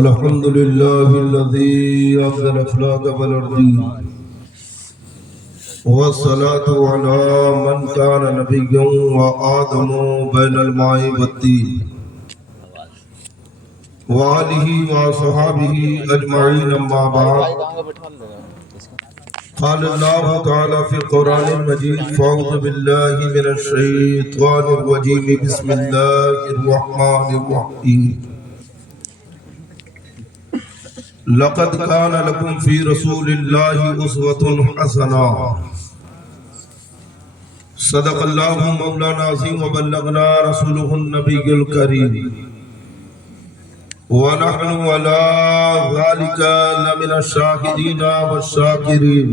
الحمد لله الذي أنزل الأخلاق والأرضين والصلاة على من كان نبيا وآدم بين الماء والطين وآله وصحابه أجمعين أما بعد قال الله تعالى في القرآن المجيد فأعوذ بالله من الشيطان الرجيم بسم الله الرحمن الرحيم لقد كان لكم في رسول الله أسوة حسنة صدق الله مولانا العظيم وبلغنا رسوله النبي الكريم ونحن على ذلك لمن الشاهدين والشاكرين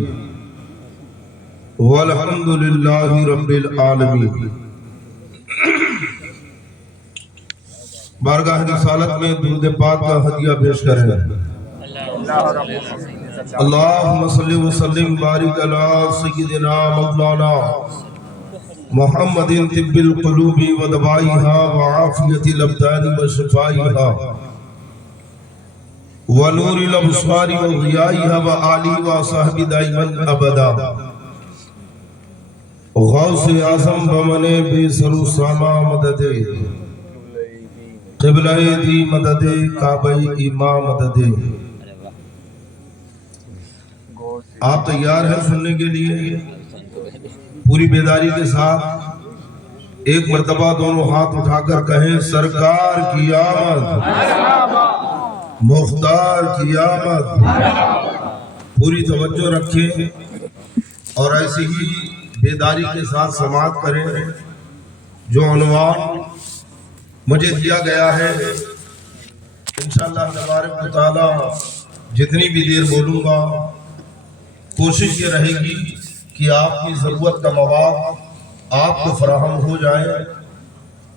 والحمد لله رب العالمين. بارگاہ رسالت میں درود پاک کا ہدیہ پیش کریں. اللہم صلی وسلم بارک علی سیدنا مولانا محمد طب القلوب ودوائها وعافیت الابدان وشفائها ونور الابصار وضیائها وآلہ وصحبہ دائما ابدا. غوث اعظم بمن بے سر و ساما مدد قبلہ دی مدد کعبہ امام مدد. آپ تیار ہیں سننے کے لیے؟ پوری بیداری کے ساتھ ایک مرتبہ دونوں ہاتھ اٹھا کر کہیں سرکار کی آمد، مختار کی آمد. پوری توجہ رکھیں اور ایسی ہی بیداری کے ساتھ سماعت کریں. جو عنوان مجھے دیا گیا ہے انشاءاللہ تبارک و تعالی جتنی بھی دیر بولوں گا کوشش یہ رہے گی کہ آپ کی ضرورت کا مواد آپ کو فراہم ہو جائے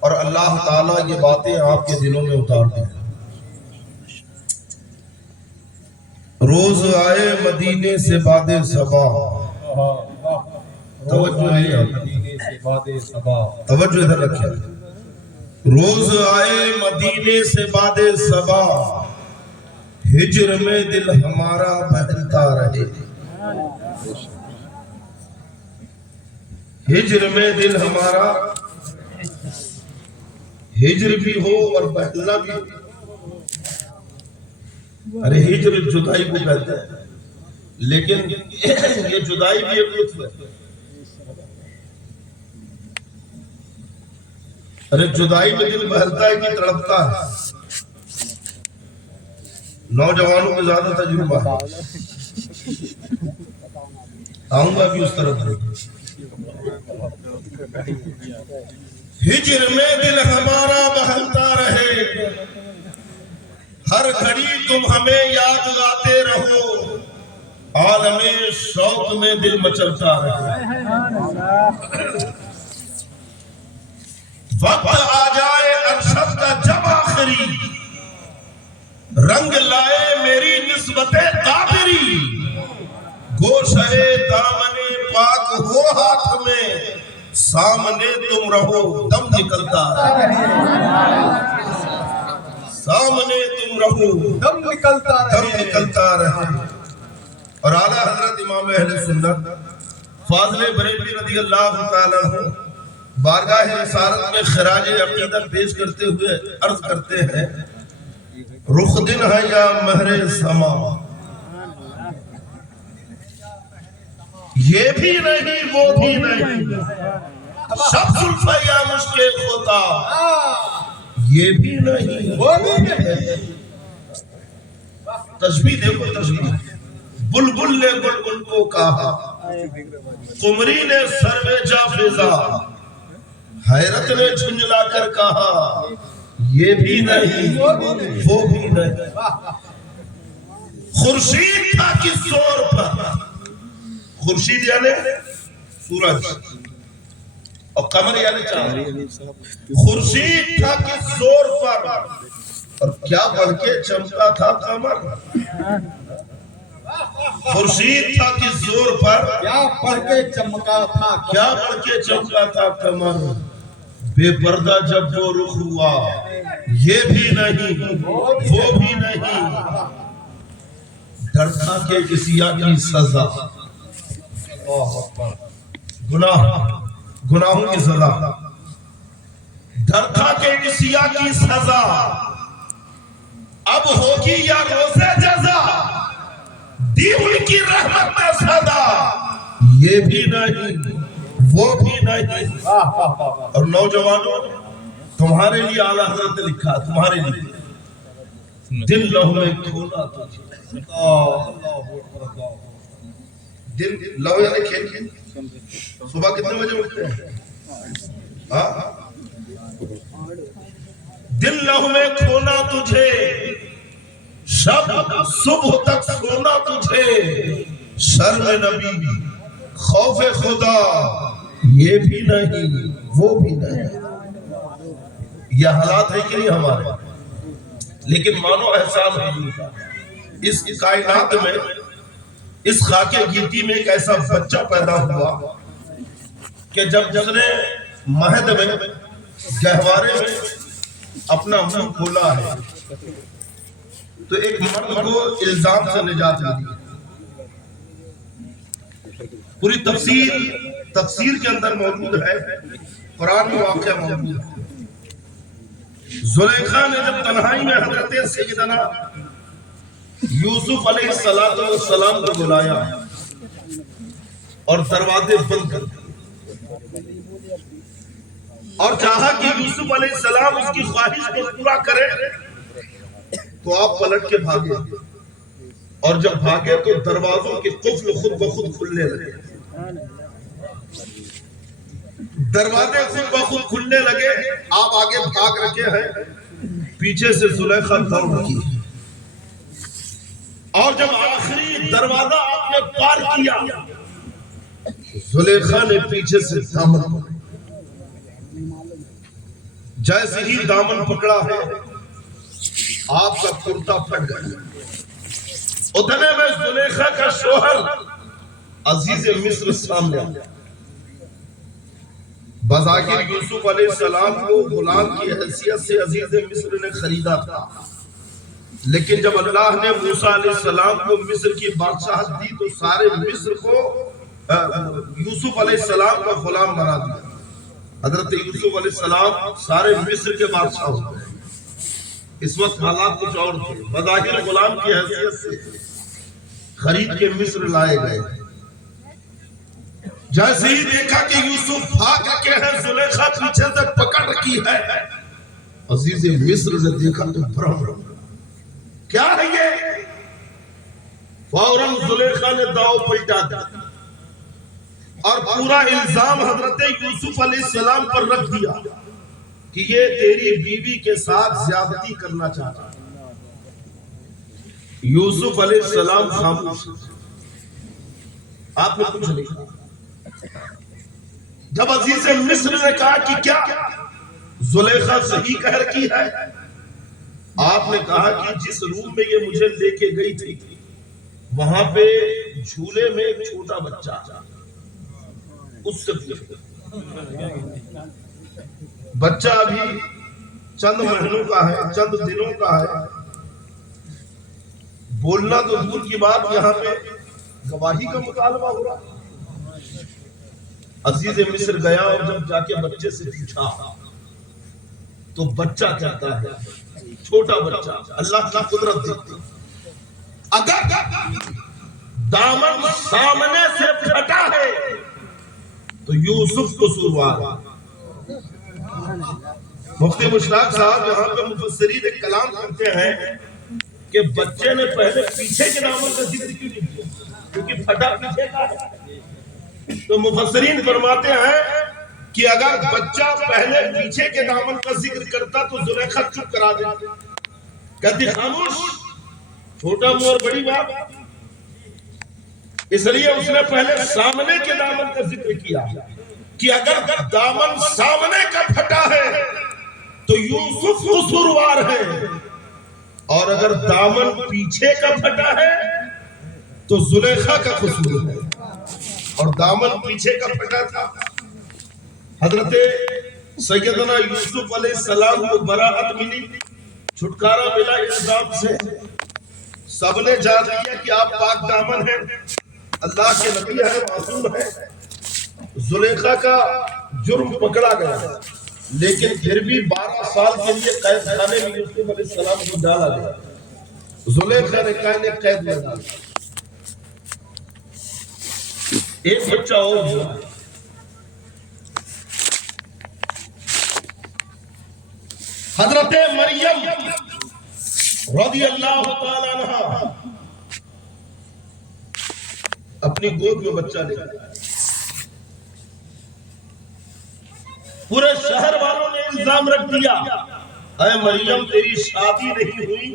اور اللہ تعالیٰ یہ باتیں آپ کے دلوں میں اتار دیں. روز آئے مدینے سے باد صبا، توجہ ادھر رکھیں. روز آئے مدینے سے باد صبا، ہجر میں دل ہمارا بہلتا رہے. ہجر میں دل ہمارا، ہجر بھی ہو اور بہلنا بھی ہو. ارے ہجر جدائی کو کہتے ہیں لیکن یہ جدائی بھی ایک لطف ہے. ارے جدائی میں دل بہلتا ہے کہ تڑپتا ہے. نوجوانوں کو زیادہ تجربہ ہے. آؤں گا بھی اس طرف. ہجر میں دل ہمارا بہلتا رہے، ہر گھڑی تم ہمیں یاد آتے رہو، عالم شوق میں دل مچلتا رہے. وقت آ جائے ارشد کا جب آخری، رنگ لائے میری نسبت قادری، گوشے دامن پاک ہو ہاتھ میں، سامنے تم رہو دم نکلتا رہے. سامنے تم رہو دم نکلتا رہے. اور اعلیٰ حضرت امام اہل سنت فاضل بریلوی رضی اللہ تعالیٰ عنہ بارگاہ رسالت میں خراج عقیدت پیش کرتے ہوئے عرض کرتے ہیں رخ دن ہے یا مہر سما، یہ بھی نہیں وہ بھی نہیں، شب زلفہ یا مشک خطا، یہ بھی نہیں وہ بھی نہیں. تشبیہ دیکھو تشبیہ. بلبل نے بلبل کو کہا، قمری نے سر میں جا فضا، حیرت نے جھنجلا کر کہا یہ بھی نہیں وہ بھی نہیں. خورشید تھا کس زور پر، خورشید یعنی سورج اور قمر یعنی چاند. خورشید تھا کس زور پر اور کیا بڑھ کے چمکا تھا قمر. خورشید تھا کس زور پر کیا پڑھ کے چمکا تھا کیا بڑھ کے چمکا تھا کمر بے پردہ جب وہ رخ ہوا یہ بھی نہیں وہ بھی نہیں ڈر تھا کہ عصیاں کی سزا گناہوں کی سزا ڈر تھا کہ عصیاں کی سزا اب ہوگی یا روزے جزا دی ان کی رحمت میں صدا یہ بھی نہیں وہ بھی نہیں اور نوجوانوں تمہارے لیے اعلیٰ حضرت نے لکھا تمہارے لیے دل لہو میں کھولا تجھے دل لہو یعنی کھیل صبح کتنے بجے اٹھتے ہیں دل لہو میں کھونا تجھے شب صبح تک سونا تجھے شرم نبی خوف خدا یہ بھی نہیں وہ بھی نہیں یہ حالات ہے کہ نہیں ہمارے لیکن مانو احسان حضور کا اس کائنات میں اس خاک گیتی میں ایک ایسا بچہ پیدا ہوا کہ جب جس نے مہد میں گہوارے میں اپنا منہ کھولا ہے تو ایک مرد کو الزام سے نجات ملی پوری تفسیر کے اندر موجود ہے قرآن میں واقعہ موجود ہے زلیخا نے جب تنہائی میں حضرت سیدنا یوسف علیہ السلام کو بلایا اور دروازے بند کر اور چاہا کہ یوسف علیہ السلام اس کی خواہش کو پورا کرے تو آپ پلٹ کے بھاگے اور جب بھاگے تو دروازوں کے قفل خود بخود کھلنے لگے دروازے خود بخود کھلنے لگے آپ آگے بھاگ رکھے ہیں پیچھے سے زلیخا دوڑ رکی اور جب آخری دروازہ آپ نے پار کیا زلیخا نے پیچھے سے دامن پکڑا جیسے ہی دامن پکڑا ہے آپ کا کرتا پھٹ گیا اتنے میں زلیخا کا شوہر عزیز مصر سامنے آیا بظاہر یوسف علیہ السلام کو غلام کی حیثیت سے عزیز مصر نے خریدا تھا لیکن جب اللہ نے موسیٰ علیہ السلام کو مصر کی بادشاہت دی تو سارے مصر کو یوسف علیہ السلام کا غلام بنا دیا حضرت یوسف علیہ السلام سارے مصر کے بادشاہ ہو گئے اس وقت حالات کچھ اور تھے بظاہر غلام کی حیثیت سے خرید کے مصر لائے گئے جیسے ہی دیکھا کہ یوسف بھاگ کے ہے زلیخا پیچھے سے پکڑ رکھی ہے عزیز مصر نے دیکھا تو برہم کیا ہے یہ فوراً زلیخا نے داؤ پلٹا دیا اور پورا الزام حضرت یوسف علیہ السلام پر رکھ دیا کہ یہ تیری بیوی کے ساتھ زیادتی کرنا چاہتا ہے یوسف علیہ السلام خاموش آپ نے کچھ نہیں کہا جب عزیز مصر نے کہا کہ کیا زلیخا صحیح کہہ رکی ہے آپ نے کہا کہ جس روم میں یہ مجھے لے کے گئی تھی وہاں پہ جھولے میں ایک چھوٹا بچہ اس سے بچہ ابھی چند مہینوں کا ہے چند دنوں کا ہے بولنا تو دور کی بات یہاں پہ گواہی کا مطالبہ ہو رہا عزیز مصر گیا اور جب جا کے بچے سے پوچھا تو بچہ کہتا ہے چھوٹا بچہ اللہ کی قدرت دیکھتی اگر دامن سامنے سے پھٹا ہے تو یوسف قصوروار مفتی مشتاق صاحب یہاں پہ مفسرین ایک کلام کرتے ہیں کہ بچے نے پہلے پیچھے کے دامن کا ذکر کیوں نہیں کیا کیونکہ پھٹا پیچھے کا ہے تو مفسرین فرماتے ہیں کہ اگر بچہ پہلے پیچھے کے دامن کا ذکر کرتا تو زلیخا چپ کرا دیتی کہتی خاموش چھوٹا منہ اور بڑی بات اس لیے اس نے پہلے سامنے کے دامن کا ذکر کیا کہ اگر دامن سامنے کا پھٹا ہے تو یوسف قصوروار ہے اور اگر دامن پیچھے کا پھٹا ہے تو زلیخا کا قصور ہے، اور دامن پیچھے کا پھٹا تھا۔ حضرت سیدنا یوسف علیہ السلام کو براعت ملی، چھٹکارا ملا الزام سے، سب نے جان لیا کہ آپ پاک دامن ہیں، اللہ کے نبی ہیں، معصوم ہیں۔ زلیخا کا جرم پکڑا گیا، لیکن پھر بھی 12 سال کے لیے قید خانے میں یوسف علیہ السلام کو ڈالا گیا۔ زلیخا نے کہا انہیں قید میں ڈالا۔ ایک بچہ اور ہوا، حضرت مریم رضی اللہ تعالی عنہ اپنی گود میں بچہ لے گیا۔ پورے شہر والوں نے الزام رکھ دیا، اے مریم تیری شادی نہیں ہوئی،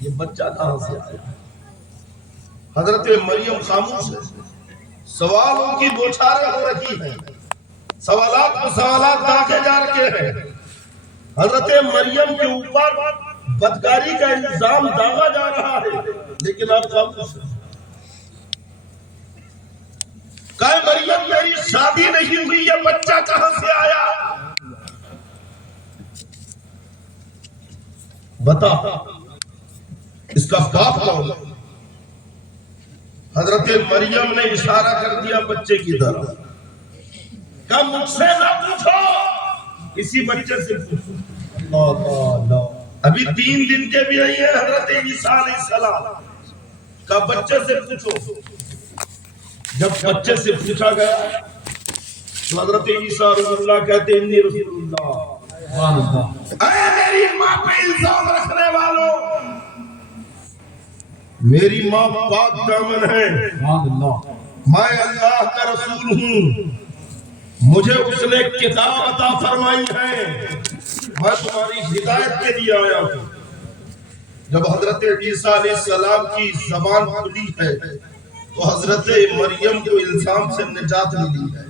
یہ بچہ کہاں سے آیا؟ حضرت مریم خاموش ہے، سوالوں کی بوچھاریں ہو رہی ہیں، سوالات پر سوالات داغے جا رہے ہیں۔ حضرت مریم کے اوپر بدکاری کا الزام داغا جا رہا ہے، لیکن آپ خاموش ہیں۔ کہ مریم میری شادی نہیں ہوئی، یہ بچہ کہاں سے آیا؟ بتا اس کا باپ کون؟ حضرت مریم نے اشارہ کر دیا بچے کی طرف، کہ مجھ سے نہ پوچھو، اسی بچے سے پوچھو۔ ابھی 3 دن کے بھی نہیں ہیں حضرت عیسیٰ علیہ السلام کا، بچے سے پوچھو۔ جب بچے سے پوچھا گیا تو حضرت عیسیٰ رسول اللہ کہتے ہیں انی رسول اللہ۔ اے میری ماں پہ الزام رکھنے والوں، میری ماں پاک دامن ہے، میں اللہ کا رسول ہوں، مجھے اس نے کتاب عطا فرمائی ہے، میں تمہاری ہدایت کے لیے آیا ہوں۔ جب حضرت عیسیٰ علیہ السلام کی زبان کھلی ہے تو حضرت مریم کو الزام سے نجات ملی ہے،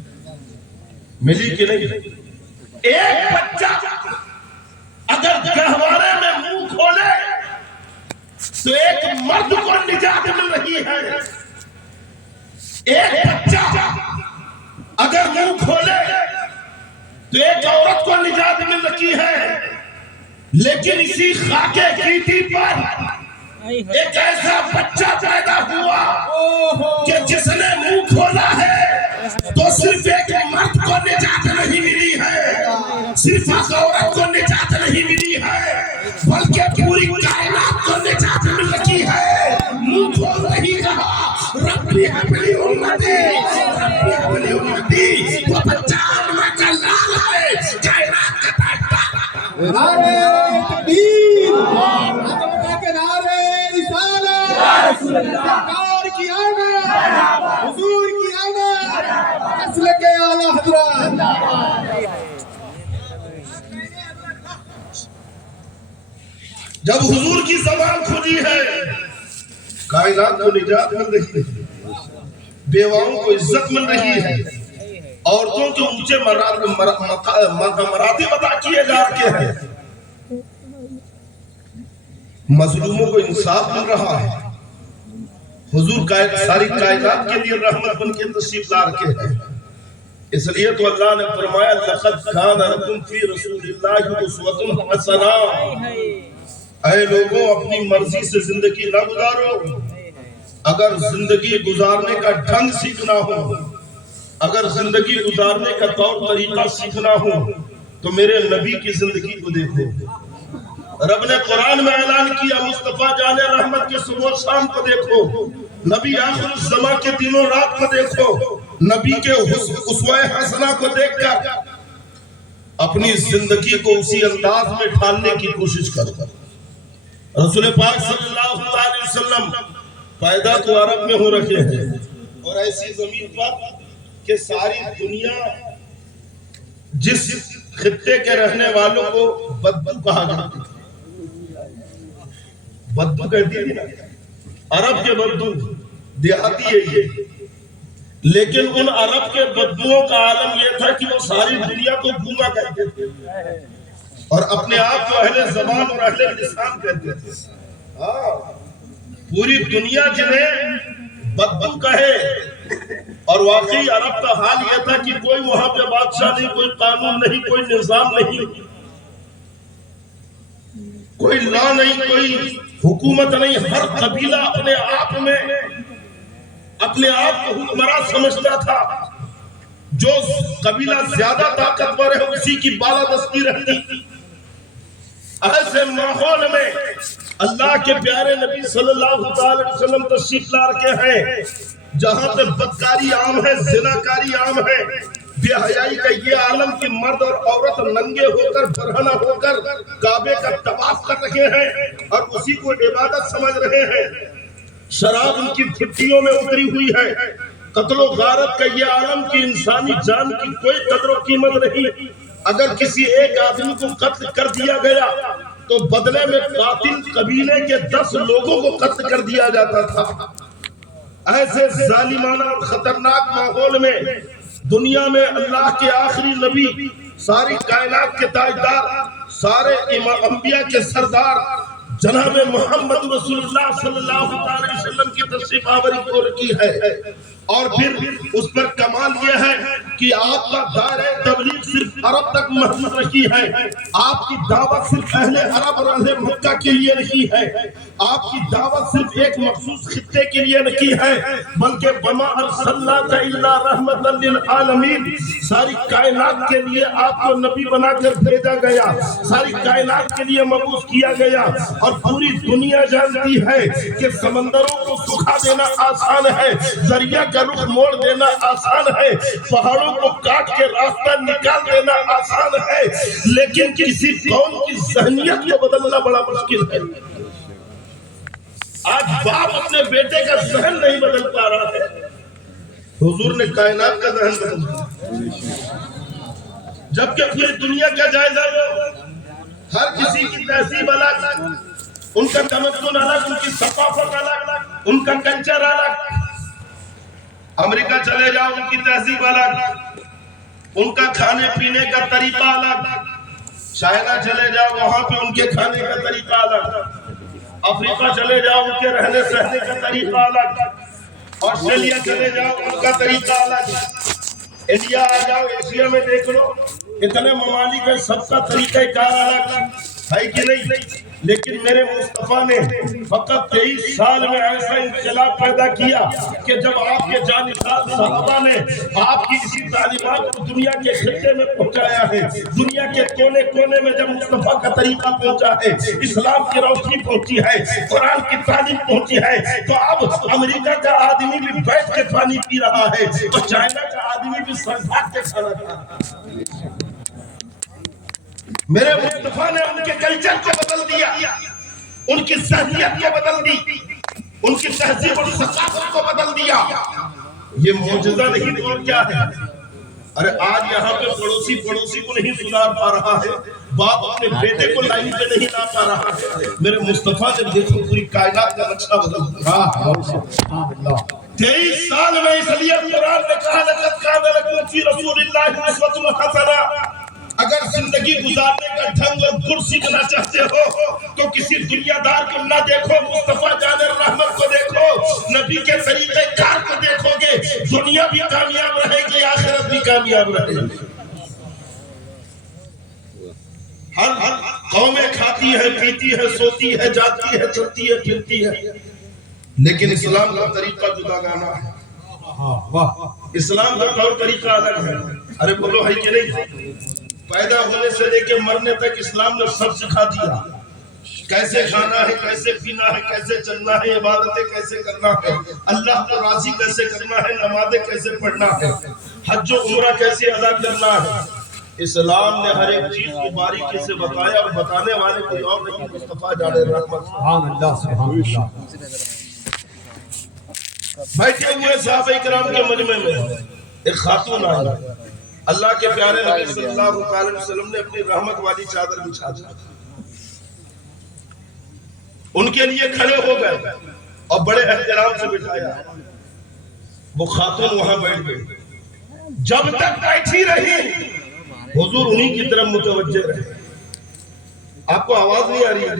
ملی کہ نہیں؟ ایک بچہ اگر گہوارے میں منہ کھولے تو ایک مرد کو نجات مل رہی ہے، ایک بچہ اگر منہ کھولے تو ایک عورت کو نجات مل رہی ہے، لیکن اسی خاکے گیتی پر ایک ایسا بچہ پیدا ہوا کہ جس نے منہ کھولا ہے تو صرف ایک مرد کو نجات نہیں ملی ہے، صرف ایک عورت کو نجات نہیں ملی ہے، بلکہ پوری کائنات کو نجات مل رہی ہے۔ منہ کھول نہیں رہا، ربی حبلی امتی، ربی حبلی امتی، وہ بچہ اللہ کا لال ہے، کائنات کا تاجدار۔ نعرہ تکبیر، عظمت کے نعرے رسالت، سرکار کی آمد، حضور کی آمد، نسل کے اعلیٰ حضرات۔ جب حضور کی زبان کھلی ہے، کائنات کو نجات مل رہی ہے، بیواؤں کو عزت مل رہی ہے، عورتوں کے اونچے مراتب عطا کیے جا رہے ہیں، مظلوموں کو انصاف مل رہا ہے۔ حضور ساری کائنات کے لیے رحمت بن کے تشریف لا رکھے ہیں، اس لیے تو اللہ نے فرمایا لقد کان لکم فی رسول اللہ اسوۃ حسنہ۔ اے لوگوں اپنی مرضی سے زندگی نہ گزارو، اگر زندگی گزارنے کا ڈھنگ سیکھنا ہو، اگر زندگی گزارنے کا طور طریقہ سیکھنا ہو تو میرے نبی کی زندگی کو دیکھو۔ رب نے قرآن میں اعلان کیا مصطفیٰ جان رحمت کے صبح و شام کو دیکھو، نبی آخر الزماں کے دنوں رات کو دیکھو، نبی کے اسوہ حسنہ کو دیکھ کر اپنی زندگی کو اسی انداز میں ڈھالنے کی کوشش کرو۔ رسول پاک صلی اللہ علیہ وسلم پیدا تو عرب میں ہو رکھے ہیں، اور ایسی زمین پر کہ ساری دنیا جس خطے کے رہنے والوں کو بدبو کہا جاتا ہے، بدبو کہتی ہے نا، عرب کے بدبو دیہاتی ہے یہ، لیکن ان عرب کے بدبوؤں کا عالم یہ تھا کہ وہ ساری دنیا کو گونگا کہتے تھے اور اپنے آپ کو اہل زبان اور اہل لسان کہتے تھے۔ پوری دنیا جنہیں بدو کہے. اور واقعی عرب کا حال یہ تھا کہ کوئی وہاں پہ بادشاہ نہیں, کوئی قانون نہیں, کوئی نظام نہیں, کوئی لا نہیں, کوئی حکومت نہیں. ہر قبیلہ اپنے آپ میں اپنے آپ کو حکمراں سمجھتا تھا. جو قبیلہ زیادہ طاقتور ہے اسی کی بالادستی رہتی. ایسے ماحول میں اللہ کے پیارے نبی صلی اللہ علیہ وسلم تشریف لا رکھے ہیں جہاں پہ بدکاری عام ہے, زناکاری عام ہے, بے حیائی کا یہ عالم کہ مرد اور عورت ننگے ہو کر برہنہ ہو کر کعبے کا طواف کر رہے ہیں اور اسی کو عبادت سمجھ رہے ہیں. شراب ان کی پھٹیوں میں اتری ہوئی ہے. قتل و غارت کا یہ عالم کی انسانی جان کی کوئی قدر و قیمت نہیں. اگر کسی ایک آدمی کو قتل کر دیا گیا تو بدلے میں قاتل قبیلے کے 10 لوگوں کو قتل کر دیا جاتا تھا. ایسے ظالمانہ اور خطرناک ماحول میں دنیا میں اللہ کے آخری نبی, ساری کائنات کے تاجدار, سارے انبیاء کے سردار جناب محمد رسول اللہ صلی اللہ علیہ وسلم کی تشریف آوری ہو رکی ہے. اور پھر اس پر کمال یہ ہے کہ آپ کا دائرہ تبلیغ صرف عرب تک محدود نہیں ہے. آپ کی دعوت صرف اہل عرب اور اہل مکہ کے لیے نہیں ہے. آپ کی دعوت صرف ایک مخصوص خطے کے لیے نہیں ہے, بلکہ وما ارسلناک الا رحمتا للعالمین, ساری کائنات کے لیے آپ کو نبی بنا کر بھیجا گیا, ساری کائنات کے لیے مبعوث کیا گیا. اور پوری دنیا جانتی ہے کہ سمندروں کو سکھا دینا آسان ہے, دریا کا رخ موڑ دینا آسان ہے, پہاڑوں کو کاٹ کے راستہ نکال دینا آسان ہے, لیکن کسی قوم کی ذہنیت کو بدلنا بڑا مشکل ہے. آج باپ اپنے بیٹے کا ذہن نہیں بدل پا رہا ہے, حضور نے کائنات کا ذہن بدل دیا. جبکہ پوری دنیا کا جائزہ لو, ہر کسی کی تہذیب الگ, ان کا تمدن الگ, ان کی ثقافت الگ, ان کا کلچر الگ. امریکہ چلے جاؤ ان کی تہذیب الگ, ان کا کھانے پینے کا طریقہ الگ. چائنا چلے جاؤ وہاں پہ ان کے کھانے کا طریقہ الگ. افریقہ چلے جاؤ ان کے رہنے سہنے کا طریقہ الگ. آسٹریلیا چلے جاؤ ان کا طریقہ الگ. انڈیا آ جاؤ, ایشیا میں دیکھ لو, اتنے ممالک ہیں, سب کا طریقہ کار الگ ہے کہ نہیں. لیکن میرے مصطفیٰ نے فقط 23 سال میں ایسا انقلاب پیدا کیا کہ جب آپ کے جانشین صحابہ نے آپ کی اسی تعلیمات کو دنیا کے خطے میں پہنچایا ہے, دنیا کے کونے کونے میں جب مصطفیٰ کا طریقہ پہنچا ہے, اسلام کی روشنی پہنچی ہے, قرآن کی تعلیم پہنچی ہے, تو اب امریکہ کا آدمی بھی بیٹھ کے پانی پی رہا ہے, تو چائنا کا آدمی بھی سر ڈھک کے کھانا کھا رہا ہے. میرے مصطفیٰ نے ان کے کلچر کو بدل دیا, ان کی ذہنیت کو بدل دی, ان کی تہذیب اور ثقافت کو بدل دیا. یہ معجزہ نہیں تو اور کیا ہے. ارے آج یہاں پہ پڑوسی کو نہیں سدھار پا رہا ہے, باپ اپنے بیٹے کو لائن پہ نہیں لا پا رہا ہے. میرے مصطفیٰ نے دیکھو پوری کائنات کا نقشہ بدل دیا. 23 سال میں, اس لیے قرآن نے کہا لقد کان لکم فی رسول اللہ اسوۃ حسنہ. اگر زندگی گزارنے کا ڈھنگ اور گر سیکھنا چاہتے ہو تو کسی دنیا دار کو نہ دیکھو, مصطفیٰ جان رحمت کو دیکھو, نبی کے طریقہ کار کو دیکھو گے, دنیا بھی کامیاب رہے گی, آخرت بھی کامیاب رہے گی. ہر قومیں کھاتی ہے, پیتی ہے, سوتی ہے, جاتی ہے, چلتی ہے, پھرتی ہے, لیکن اسلام کا طریقہ جداگانہ ہے. اسلام کا طور طریقہ الگ ہے. ارے بولو ہے کہ نہیں. پیدا ہونے سے لے کے مرنے تک اسلام نے سب سکھا دیا, کیسے کھانا ہے, کیسے پینا ہے, کیسے چلنا ہے, عبادتیں کیسے کرنا ہے, اللہ کو راضی کیسے کرنا ہے, نمازیں کیسے پڑھنا ہے, حج و عمرہ کیسے ادا کرنا ہے. اسلام نے ہر ایک چیز کو باریکی سے بتایا, اور بتانے والے کوئی اور نہیں, مصطفیٰ جان رحمت. سبحان اللہ, سبحان اللہ. بیٹھے ہوئے صحابہ کرام کے مجمع میں ایک خاتون آئی. اللہ کے پیارے نبی صلی اللہ علیہ وسلم نے اپنی رحمت والی چادر بچھا دی, ان کے لیے کھڑے ہو گئے اور بڑے احترام سے بٹھایا. وہ خاتون وہاں بیٹھ گئی. جب تک بیٹھی رہی حضور انہی کی طرف متوجہ رہے. آپ کو آواز نہیں آ رہی ہے؟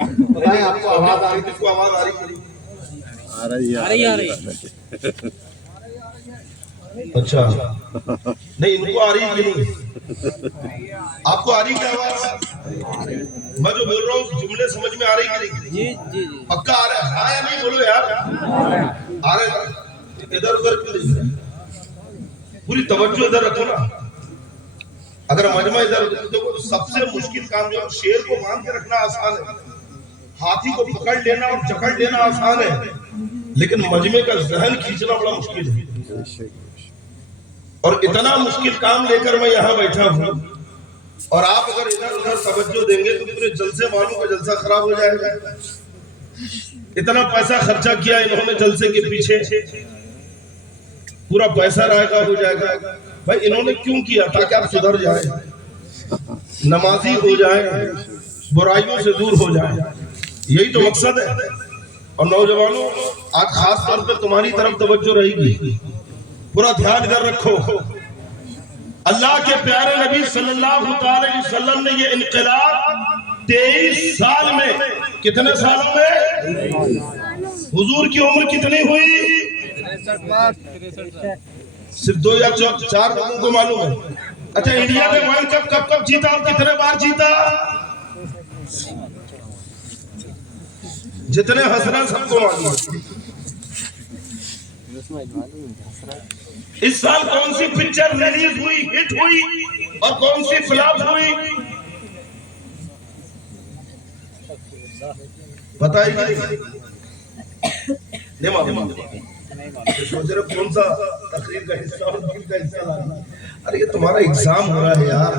بتائیں آپ کو آواز آ رہی کس کو آواز آ رہی ہے؟ آ رہی ہے اچھا نہیں، ان کو آ رہی ہے کہ نہیں؟ آپ کو آ رہی کیا آواز؟ میں جو بول رہا ہوں جملے سمجھ میں آ رہی کہ نہیں؟ جی جی جی پکا آ رہا ہے؟ ہاں یا نہیں بولو یار، آ رہے ہیں؟ ادھر ادھر کیوں نہیں ہے؟ پوری توجہ ادھر رکھو نا. اگر مجمع ادھر دیکھو، سب سے مشکل کام جو ہے شیر کو باندھ کے رکھنا آسان ہے، ہاتھی کو پکڑ لینا اور جکڑ لینا آسان ہے، لیکن مجمع کا ذہن کھینچنا بڑا مشکل ہے. اور اتنا مشکل کام لے کر میں یہاں بیٹھا ہوں، اور آپ اگر ادھر ادھر توجہ دیں گے تو پورے جلسے والوں کا جلسہ خراب ہو جائے گا. اتنا پیسہ خرچہ کیا انہوں نے جلسے کے پیچھے، پورا پیسہ رائگا ہو جائے گا. بھائی انہوں نے کیوں کیا؟ تاکہ آپ سدھر جائیں، نمازی ہو جائیں، برائیوں سے دور ہو جائیں. یہی تو مقصد ہے. اور نوجوانوں، آج خاص طور پہ تمہاری طرف توجہ رہے گی، پورا دھیان ادھر رکھو. اللہ کے پیارے نبی صلی اللہ علیہ وسلم نے یہ انقلاب 23 سال میں، کتنے سالوں میں؟ حضور کی عمر کتنی ہوئی؟ صرف 2 یا 4 لوگوں کو معلوم ہے. اچھا انڈیا نے ورلڈ کپ کب کب جیتا اور کتنے بار جیتا؟ جتنے حسنا سب کو معلوم ہے. اس سال کون سی پکچر ریلیز ہوئی، ہٹ ہوئی، اور کون سی فلاپ ہوئی؟ بتائیے. نہیں معلوم. سوچ رہے کون سا تقریر کا حصہ اور دین کا حصہ لانا. ارے یہ تمہارا ایگزام ہو رہا ہے یار.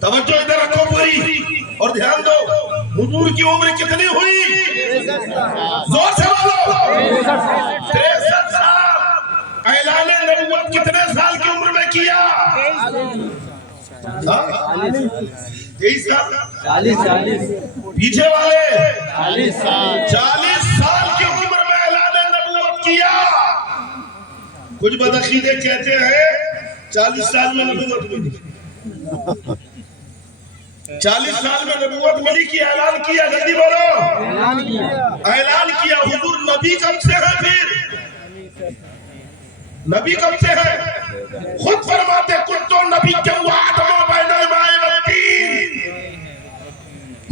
توجہ ادھر رکھو پوری اور دھیان دو. حضور کی عمر کتنی ہوئی؟ زور سے بولو. 63 سال. اعلان نبوت کتنے سال کی عمر میں کیا؟ 23 سال. پیچھے والے 40 سال کی عمر میں اعلان نبوت کیا. کچھ بدعقیدے کہتے ہیں 40 سال میں نبوت ملی. 40 سال میں نبوت ملی کی اعلان کیا. جلدی بولو. اعلان کیا. حضور نبی کب سے ہے؟ پھر نبی کب سے ہے؟ خود فرماتے کنتو نبی کیوں آدم بین الماء والطین.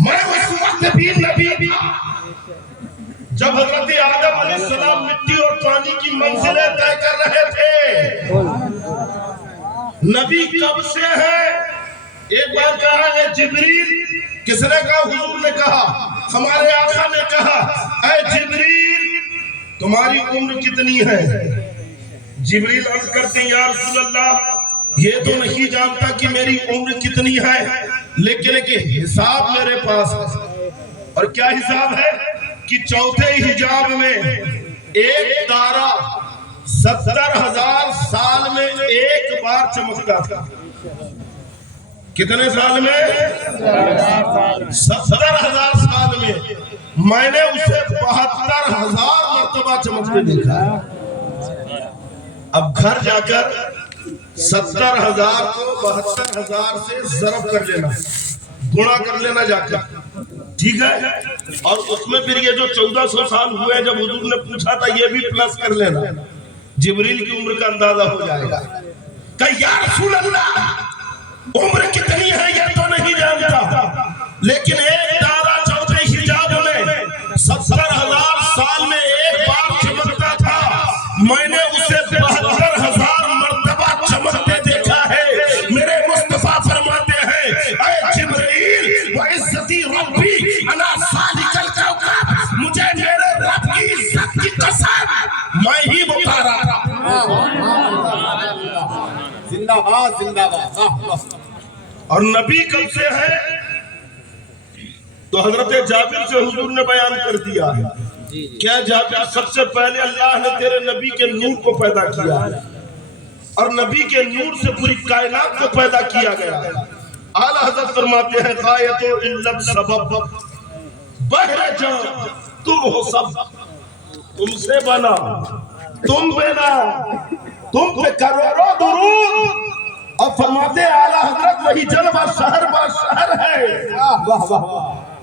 میں اس وقت بھی نبی تھا جب حضرت آدم علیہ السلام مٹی اور پانی کی منزلیں طے کر رہے تھے. نبی کب سے ہے؟ ایک بار کہا ہے جبریل. کس نے کہا؟ حضور نے کہا. ہمارے آقا نے کہا اے جبریل تمہاری عمر کتنی ہے؟ جبریل عرض کرتے ہیں یا رسول اللہ یہ تو نہیں جانتا کہ میری عمر کتنی ہے، لیکن ایک حساب میرے پاس ہے. اور کیا حساب ہے؟ کہ چوتھے حجاب میں ایک تارا 70,000 سال میں ایک بار چمکتا تھا. کتنے سال میں؟ 70,000 سال میں. میں نے اسے 72,000 مرتبہ چمکتے دیکھا. اب گھر جا کر 70,000 کو 72,000 سے ضرب کر لینا، گنا کر لینا جا کر. ٹھیک ہے. اور اس میں پھر یہ جو 1400 سال ہوئے جب حضور نے پوچھا تھا یہ بھی پلس کر لینا. جبریل کی عمر کا اندازہ ہو جائے گا. کہ یا رسول اللہ عمر کتنی ہے یہ تو نہیں جانتا، لیکن ایک تارا چوتھے حجاب میں 70,000 سال میں ایک بار چمکتا تھا. میں نے اسے 72,000 مرتبہ چمکتے دیکھا ہے. میرے مصطفیٰ فرماتے ہیں اے جبریل وعزتی ربی انا صادق الکوکب، مجھے میرے رب کی عزت کی قسم میں ہی بتا رہا تھا. زندہ باد زندہ باد. اور نبی کب سے ہے؟ تو حضرت جابر سے حضور نے بیان کر دیا ہے. کیا جابر سب سے پہلے اللہ نے تیرے نبی کے نور کو پیدا کیا ہے، اور نبی کے نور سے پوری کائنات کو پیدا کیا گیا. اعلیٰ حضرت فرماتے ہیں غایت علت سبب بہر جان تم ہو سب، تم سے بنا، تم بنا، تم پہ کروڑوں درود. اور فرماتے اعلیٰ حضرت وہی جلوہ شہر با شہر ہے،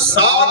7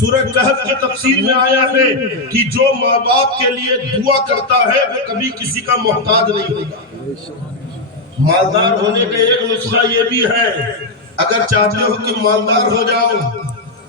سورہ کہف کی تفسیر میں آیا ہے کہ جو ماں باپ کے لیے دعا کرتا ہے وہ کبھی کسی کا محتاج نہیں ہوتا۔ مالدار ہونے کا ایک نسخہ یہ بھی ہے، اگر چاہتے ہو کہ مالدار ہو جاؤ،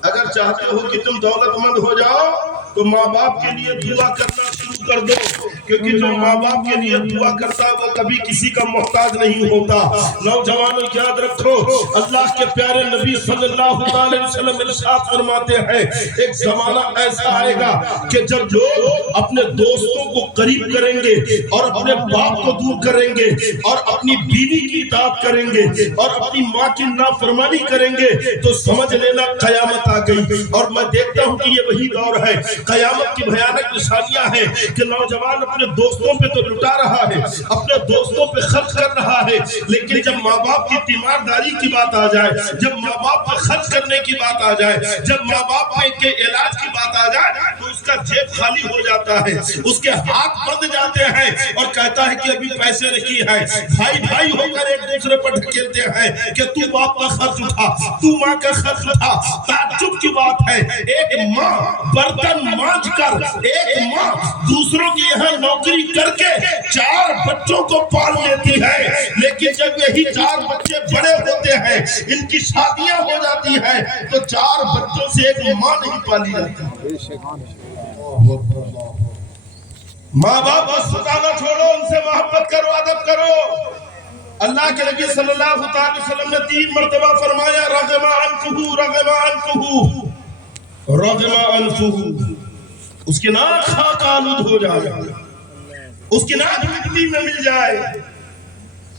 اگر چاہتے ہو کہ تم دولت مند ہو جاؤ تو ماں باپ کے لیے دعا کرنا شروع کر دو، کیونکہ جو ماں باپ کے لیے دعا کرتا ہے وہ کبھی کسی کا محتاج نہیں ہوتا۔ نوجوانوں یاد رکھو، اللہ کے پیارے نبی صلی اللہ علیہ وسلم ارشاد فرماتے ہیں ایک زمانہ ایسا آئے گا کہ جب لوگ اپنے دوستوں کو قریب کریں گے اور اپنے باپ کو دور کریں گے اور اپنی بیوی کی اطاعت کریں گے اور اپنی ماں کی نافرمانی کریں گے تو سمجھ لینا قیامت آ گئی۔ اور میں دیکھتا ہوں کہ یہ وہی دور ہے، قیامت کی بھیانک نشانیاں ہیں کہ نوجوان اپنے دوستوں پہ تو لٹا رہا ہے، اپنے دوستوں پہ خرچ کر رہا ہے، لیکن جب ماں باپ کی تیمارداری کی بات آ جائے، جب ماں باپ پہ خرچ کرنے کی بات آ جائے، جب ماں باپ کے علاج کی بات آ جائے تو اس کا جیب خالی ہو جاتا ہے، اس کے ہاتھ بند جاتے ہیں اور کہتا ہے کہ ابھی پیسے نہیں ہے۔ بھائی بھائی ہو کر ایک دوسرے پر ڈھکیلتے ہیں کہ تو باپ کا خرچ اٹھا، تو ماں کا خرچ اٹھا۔ تعجب کی بات ہے، ایک ماں برتن مانج کر، ایک ماں دوسروں کے یہاں نوکری کر کے 4 بچوں کو پال لیتی ہے، لیکن جب یہی 4 بچے بڑے ہوتے ہیں، ان کی شادیاں ہو جاتی ہیں تو 4 بچوں سے ایک ماں نہیں پالی جاتی۔ ماں باپ کو ستانا چھوڑو، ان سے محبت کرو، ادب کرو۔ اللہ کے نبی صلی اللہ علیہ وسلم نے 3 مرتبہ فرمایا رغم انفہ رغم انفہ رغم انفہ، اس کی ناک خاک آلود ہو جائے، اس کی ناک مٹی میں مل جائے۔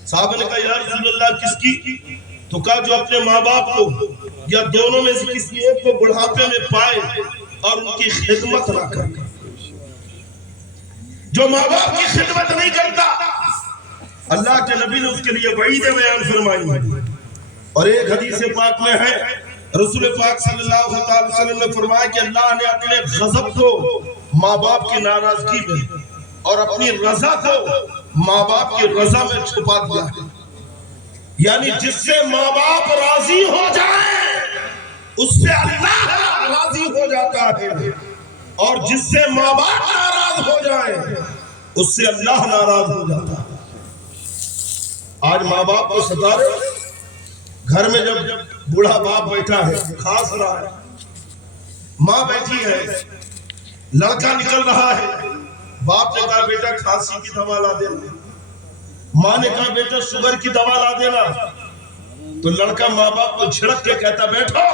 صحابہ نے کہا یا رسول اللہ کس کی؟ تو کہا جو اپنے ماں باپ کو یا دونوں میں سے کسی ایک کو بڑھاپے میں پائے اور ان کی خدمت نہ کرے۔ جو ماں باپ کی خدمت نہیں کرتا، اللہ کے نبی نے اس کے لیے وعید بیان فرمائی۔ اور ایک حدیث پاک میں ہے رسول پاک صلی اللہ علیہ وسلم نے فرمایا کہ اللہ نے اپنے غضب کو ماں باپ کی ناراضگی میں اور اپنی رضا کو ماں باپ کی رضا میں چھپا دیا ہے۔ یعنی جس سے ماں باپ راضی ہو جائیں اس سے اللہ راضی ہو جاتا ہے، اور جس سے ماں باپ ناراض ہو جائیں اس سے اللہ ناراض ہو جاتا ہے۔ آج ماں باپ کو ستا رہے، گھر میں جب بوڑھا باپ بیٹھا ہے کھانس رہا ہے، ماں بیٹھی ہے، لڑکا نکل رہا ہے، باپ نے کہا بیٹا کھانسی کی دوا لا دینا، ماں نے کہا بیٹا شوگر کی دوا لا دینا، تو لڑکا ماں باپ کو جھڑک کے کہتا بیٹھو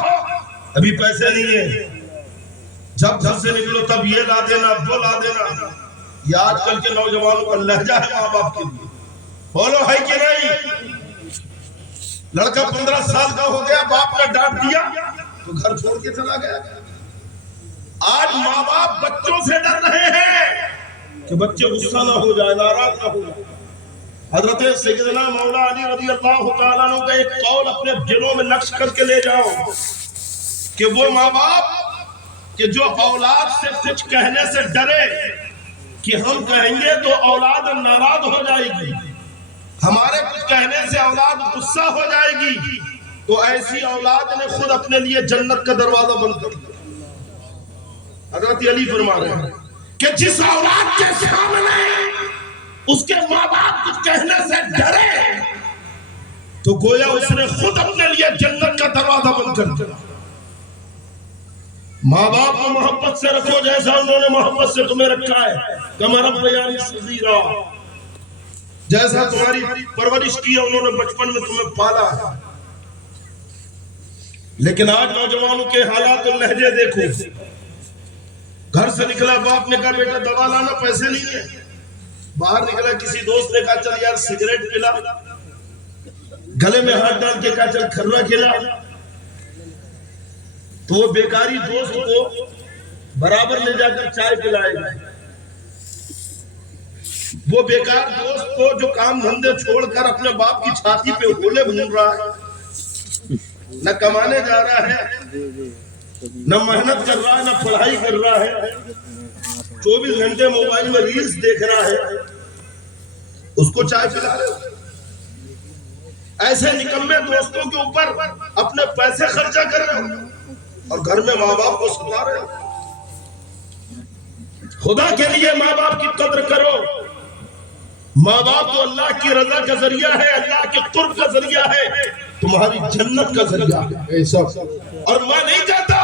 ابھی پیسے نہیں ہیں، جب گھر سے نکلو تب یہ لا دینا وہ لا دینا۔ یہ آج کل کے نوجوانوں کا لہجہ ہے ماں باپ کے لیے، بولو ہے کہ نہیں؟ لڑکا 15 سال کا ہو گیا، باپ نے ڈانٹ دیا تو گھر چھوڑ کے چلا گیا۔ آج ماں باپ بچوں سے ڈر رہے ہیں کہ بچے غصہ نہ ہو جائے، ناراض نہ ہو جائے۔ حضرت سیدنا مولا علی رضی اللہ تعالیٰ عنہ کا ایک قول اپنے دلوں میں نقش کر کے لے جاؤ کہ وہ ماں باپ کہ جو اولاد سے کچھ کہنے سے ڈرے کہ ہم کہیں گے تو اولاد ناراض ہو جائے گی، ہمارے کچھ کہنے سے اولاد غصہ ہو جائے گی، تو ایسی اولاد نے خود اپنے لیے جنت کا دروازہ بند کر دیا۔ حضرت علی فرما رہے ہیں کہ جس اولاد کے سامنے اس کے ماں باپ کچھ کہنے سے ڈرے تو گویا اس نے خود اپنے لیے جنت کا دروازہ بند کر دیا۔ ماں باپ کو محبت سے رکھو جیسا انہوں نے محبت سے تمہیں رکھا ہے، کما ربیانی صغیرا، جیسا تمہاری پرورش کیا انہوں نے بچپن میں تمہیں پالا ہے۔ لیکن آج نوجوانوں کے حالات اور لہجے دیکھو، گھر سے نکلا باپ نے کہا بیٹا دوا لانا، پیسے نہیں ہے، باہر نکلا کسی دوست نے کہا چل یار سگریٹ پلا، گلے میں ہاتھ ڈال کے کہا چل کھرا کھلا، تو وہ بیکاری دوست کو برابر لے جا کر چائے پلائے گا۔ وہ بیکار دوست کو جو کام دھندے چھوڑ کر اپنے باپ کی چھاتی پہ ہولے بھون رہا ہے، نہ کمانے جا رہا ہے، نہ محنت کر رہا ہے، نہ پڑھائی کر رہا ہے، 24 گھنٹے موبائل میں ریلز دیکھ رہا ہے، اس کو چائے پلا رہے ہو۔ ایسے نکمے دوستوں کے اوپر اپنے پیسے خرچہ کر رہے ہو۔ اور گھر میں ماں باپ کو ستا رہے ہو. خدا کے لیے ماں باپ کی قدر کرو. ماں باپ تو اللہ کی رضا کا ذریعہ ہے, اللہ کے قرب کا ذریعہ ہے, تمہاری جنت کا ذریعہ ہے. اور میں نہیں چاہتا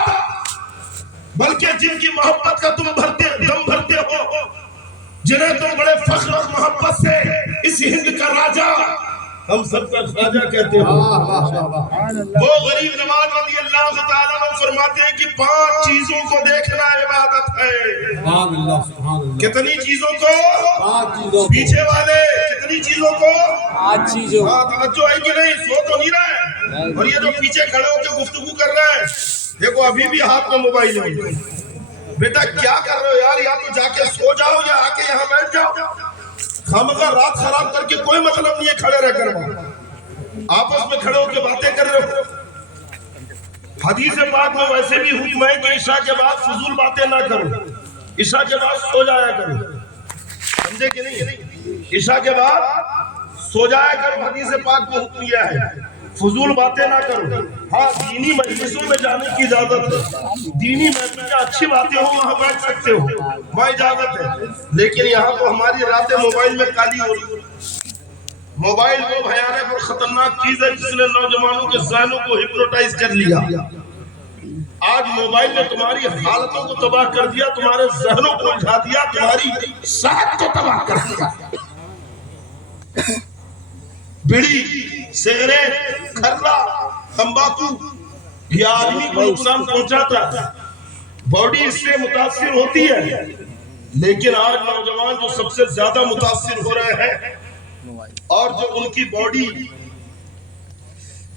بلکہ جن کی محبت کا تم دم بھرتے ہو, جنہیں تم بڑے فخر اور محبت سے اس ہند کا راجا, ہم سب کا راجا کہتے ہو, وہ غریب نواز رضی اللہ تعالیٰ عنہ فرماتے ہیں کہ 5 چیزوں کو دیکھنا عبادت ہے. کتنی چیزوں کو؟ پیچھے والے کتنی چیزوں کو؟ 5 چیزوں. توجہ ہے کہ نہیں؟ سو تو نہیں رہے. اور یہ جو پیچھے کھڑے ہو کے گفتگو کر رہے ہیں, دیکھو ابھی بھی ہاتھ میں موبائل ہے. بیٹا کیا کر رہے ہو یار؟ یا تو جا کے سو جاؤ یا آ کے یہاں بیٹھ جاؤ. خامخواہ رات خراب کر کے کوئی مطلب نہیں ہے کھڑے رہ کر آپس میں کھڑے ہو کے باتیں کر رہے ہو. حدیث پاک میں ویسے بھی حکم ہے کہ عشاء کے بعد فضول باتیں نہ کرو, عشاء کے بعد سو جایا کرو. سمجھے کہ نہیں؟ عشاء کے بعد سو جایا کرو. حدیث پاک میں حکم یہ ہے فضول باتیں نہ کرو. ہاں دینی مجلسوں میں جانے کی اجازت ہے, دینی مجلسیں اچھی باتیں ہوں وہاں بیٹھ سکتے ہو, وہاں اجازت ہے. لیکن یہاں تو ہماری راتیں موبائل میں کالی ہو رہی. موبائل وہ بھیانک اور خطرناک چیز ہے جس نے نوجوانوں کے ذہنوں کو ہپنوٹائز کر لیا. آج موبائل نے تمہاری حالتوں کو تباہ کر دیا, تمہارے ذہنوں کو الجھا دیا, تمہاری صحت کو تباہ کر دیا. بیڑی, سگریٹ, کھرا, تمباکو, یہ آدمی کو نقصان پہنچاتا ہے, باڈی اس سے متاثر ہوتی ہے. لیکن آج نوجوان جو سب سے زیادہ متاثر ہو رہے ہیں اور جو ان کی باڈی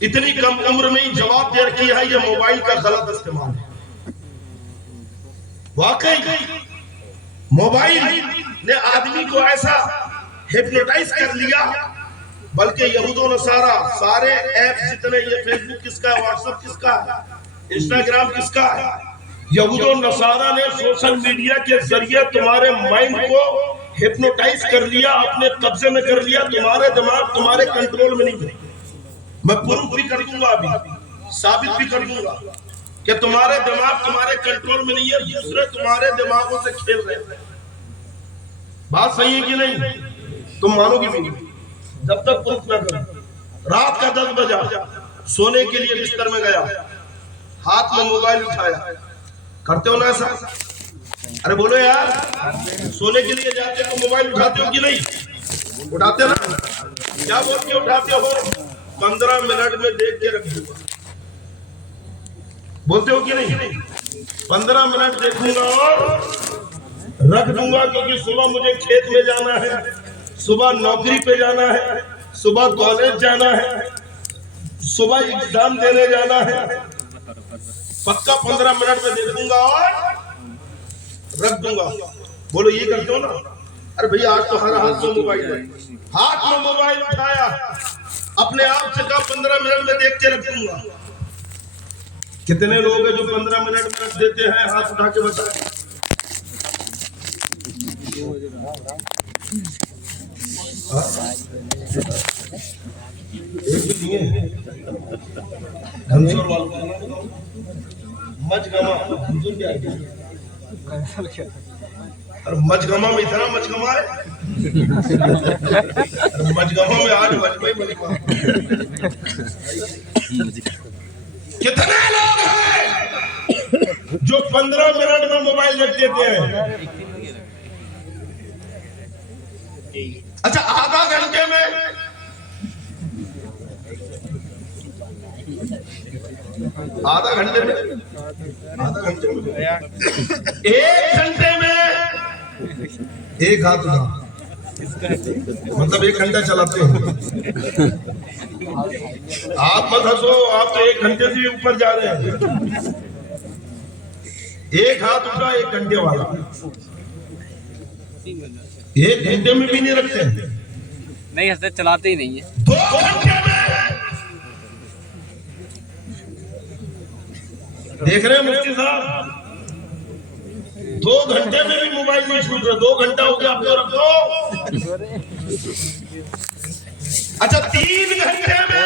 اتنی کم عمر میں ہی جواب دے رکھی ہے, یہ موبائل کا غلط استعمال ہے. واقعی موبائل نے آدمی کو ایسا ہپنوٹائز کر لیا, بلکہ یہود و نصارہ سارے ایپ جتنے, یہ فیس بک کس کا ہے, واٹس ایپ کس کا ہے, انسٹاگرام کس کا ہے, یہود و نصارہ نے سوشل میڈیا کے ذریعے تمہارے مائنڈ کو ہپنوٹائز کر لیا, اپنے قبضے میں کر لیا. تمہارے دماغ تمہارے کنٹرول میں نہیں ہے. میں پروف بھی کر دوں گا, ابھی ثابت بھی کر دوں گا کہ تمہارے دماغ تمہارے کنٹرول میں نہیں ہے, دوسرے تمہارے دماغوں سے کھیل رہے ہیں. بات صحیح ہے کہ نہیں؟ تم مانو گی بھی نہیں جب تک پروف نہ کرو. رات کا 10 بجا, سونے کے لیے بستر میں گیا, ہاتھ میں موبائل اٹھایا. کرتے ہو نا ایسا؟ ارے بولو یار, سونے کے لیے جاتے ہو موبائل اٹھاتے ہو کہ نہیں؟ اٹھاتے نا. کیا بول کے اٹھاتے ہو؟ 15 منٹ میں دیکھ کے رکھ دوں گا. بولتے ہو کہ نہیں؟ 15 منٹ دیکھوں گا اور رکھ دوں گا, کیونکہ صبح مجھے کھیت میں جانا ہے, صبح نوکری پہ جانا ہے, صبح کالج جانا ہے, صبح ایگزام دینے جانا ہے. پکا 15 منٹ میں دیکھوں گا اور رکھ دوں گا. بولو یہ کرتے ہو نا؟ ارے بھئی آج تو ہر ہاتھ میں موبائل ہے. ہاتھ میں موبائل اٹھایا, اپنے آپ سے کہا 15 منٹ میں دیکھ کے رکھ دوں گا. کتنے لوگ ہیں جو 15 منٹ میں رکھ دیتے ہیں؟ ہاتھ اٹھا کے بتائیں. ایک بھی نہیں ہے. گھنسور والوں مجگما حضور کیا ہے؟ اور مجگما میں اتنا مجگما ہے, مجگما میں آج مجمع ہی مجگما. کتنے لوگ ہیں جو 15 منٹ میں موبائل رکھ دیتے ہیں؟ اچھا آدھا گھنٹے میں, آدھا گھنٹے میں, ایک گھنٹے میں ایک ہاتھ اٹھا, مطلب 1 گھنٹہ چلاتے ہیں. آپ مت ہنسو, آپ تو 1 گھنٹے سے بھی اوپر جا رہے ہیں. ایک ہاتھ اٹھا 1 گھنٹے والا, 1 گھنٹے میں بھی نہیں رکھتے ہیں. نہیں حضرت چلاتے ہی نہیں ہے. 2 گھنٹے میں دیکھ رہے ہیں مفتی صاحب, 2 گھنٹے میں بھی موبائل نہیں چھوٹ رہا. 2 گھنٹہ ہو گیا, آپ کو رکھو. اچھا 3 گھنٹے میں,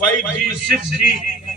5G 6G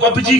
PUBG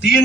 3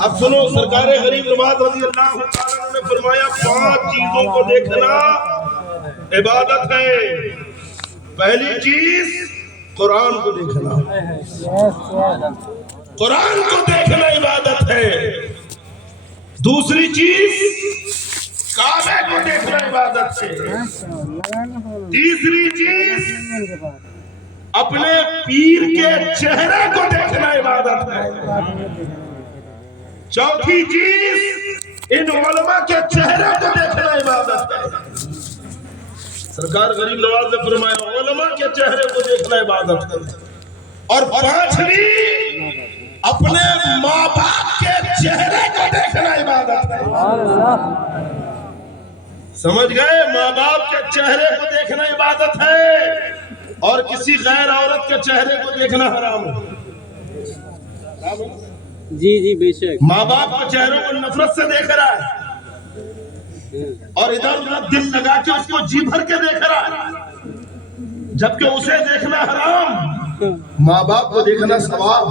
اب سنو، سرکار غریب نواز رضی اللہ تعالیٰ عنہ نے فرمایا 5 چیزوں کو دیکھنا عبادت ہے۔ پہلی چیز قرآن کو دیکھنا، قرآن کو دیکھنا عبادت ہے۔ دوسری چیز کعبے کو دیکھنا عبادت ہے۔ تیسری چیز اپنے پیر کے چہرے کو دیکھنا عبادت ہے۔ چوتھی چیز ان علماء کے چہرے کو دیکھنا عبادت ہے۔ سرکار غریب نواز نے فرمایا علماء کے چہرے کو دیکھنا عبادت ہے۔ اور 5ویں اپنے ماں باپ کے چہرے کو دیکھنا عبادت ہے۔ سمجھ گئے؟ ماں باپ کے چہرے کو دیکھنا عبادت ہے، اور کسی غیر عورت کے چہرے کو دیکھنا حرام ہے۔ جی بے شک۔ ماں باپ کے چہروں کو نفرت سے دیکھ رہا ہے، اور ادھر ادھر دل لگا کے اس کو جی بھر کے دیکھ رہا ہے، جبکہ اسے دیکھنا حرام، ماں باپ کو دیکھنا ثواب۔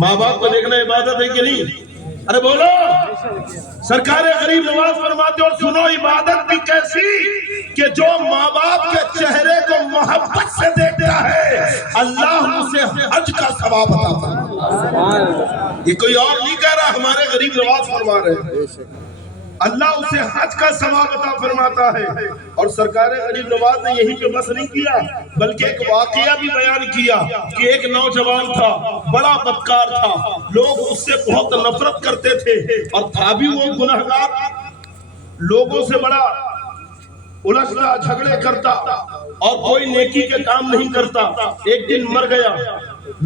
ماں باپ کو دیکھنا عبادت ہے کہ نہیں؟ ارے بولو۔ سرکار غریب نواز فرماتے اور سنو، عبادت بھی کیسی کہ جو ماں باپ کے چہرے کو محبت سے دیکھتا ہے اللہ اسے حج کا ثواب عطا فرماتا ہے۔ یہ کوئی اور نہیں کہہ رہا، ہمارے غریب نواز فرما رہے ہیں، اللہ اسے حج کا ثواب عطا فرماتا ہے۔ اور سرکار غریب نواز نے یہی پہ بس نہیں کیا، بلکہ ایک واقعہ بھی بیان کیا کہ ایک نوجوان تھا، بڑا بدکار تھا، لوگ اس سے بہت نفرت کرتے تھے، اور تھا بھی وہ گناہگار، لوگوں سے بڑا الجھتا، جھگڑے کرتا، اور کوئی نیکی کے کام نہیں کرتا۔ ایک دن مر گیا،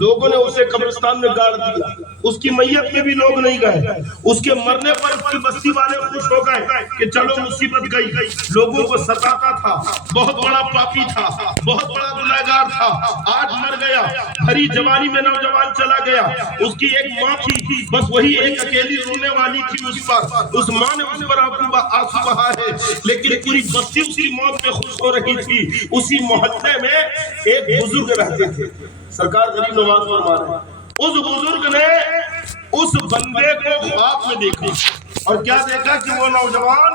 لوگوں نے اسے قبرستان میں گاڑ دیا، اس کی میت میں بھی لوگ نہیں گئے۔ اس کے مرنے پر اس کی بستی والے خوش ہو گئے کہ چلو مصیبت گئی۔ لوگوں کو ستاتا تھا، بہت بڑا پاپی تھا، بہت بڑا گنہگار تھا، آج مر گیا۔ ہری جوانی میں نوجوان چلا گیا، اس کی ایک ماں تھی، بس وہی ایک اکیلی رونے والی تھی اس پر، اس ماں نے اس پر آنسو بہائے، لیکن پوری بستی اس کی موت پہ خوش ہو رہی تھی۔ اسی محلے میں ایک بزرگ رہتے تھے، سرکار غریب نواز فرما رہے ہیں، اس بزرگ نے اس بندے کو خواب میں دیکھا، اور کیا دیکھا کہ وہ نوجوان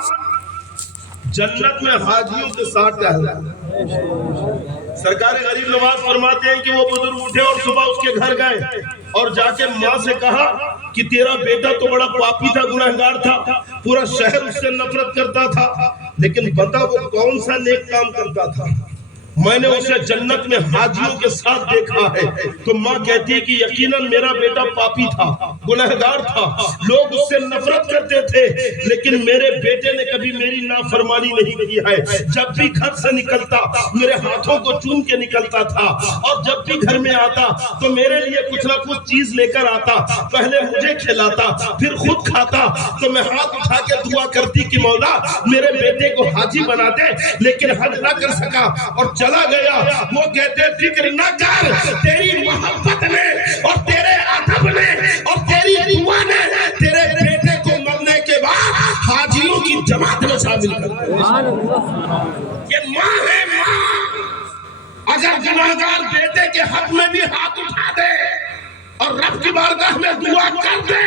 جنت میں حاجیوں کے ساتھ ٹہل رہا ہے۔ سرکار غریب نواز فرماتے ہیں کہ وہ بزرگ اٹھے اور صبح اس کے گھر گئے، اور جا کے ماں سے کہا کہ تیرا بیٹا تو بڑا پاپی تھا، گنہگار تھا، پورا شہر اس سے نفرت کرتا تھا، لیکن بتا وہ کون سا نیک کام کرتا تھا؟ میں نے اسے جنت میں حاجیوں کے ساتھ دیکھا ہے۔ تو ماں کہتی ہے کہ یقیناً میرا بیٹا پاپی تھا، گنہگار تھا، لوگ اس سے نفرت کرتے تھے، لیکن میرے بیٹے نے کبھی میری نافرمانی نہیں کی ہے۔ جب بھی گھر سے نکلتا میرے ہاتھوں کو چوم کے نکلتا تھا، اور جب بھی گھر میں آتا تو میرے لیے کچھ نہ کچھ چیز لے کر آتا، پہلے مجھے کھلاتا پھر خود کھاتا، تو میں ہاتھ اٹھا کے دعا کرتی کہ مولا میرے بیٹے کو حاجی بنا دے، لیکن حج نہ کر سکا اور چلا گیا۔ وہ کہتے فکر نہ کر، تیری محبت نے اور تیرے ادب نے اور تیری دعا نے تیرے بیٹے کو مرنے کے بعد حاجیوں کی جماعت میں شامل کر دیا۔ یہ ماں ہے، ماں اگر گناہگار بیٹے کے حق میں بھی ہاتھ اٹھا دے اور رب کی بارگاہ میں دعا کر دے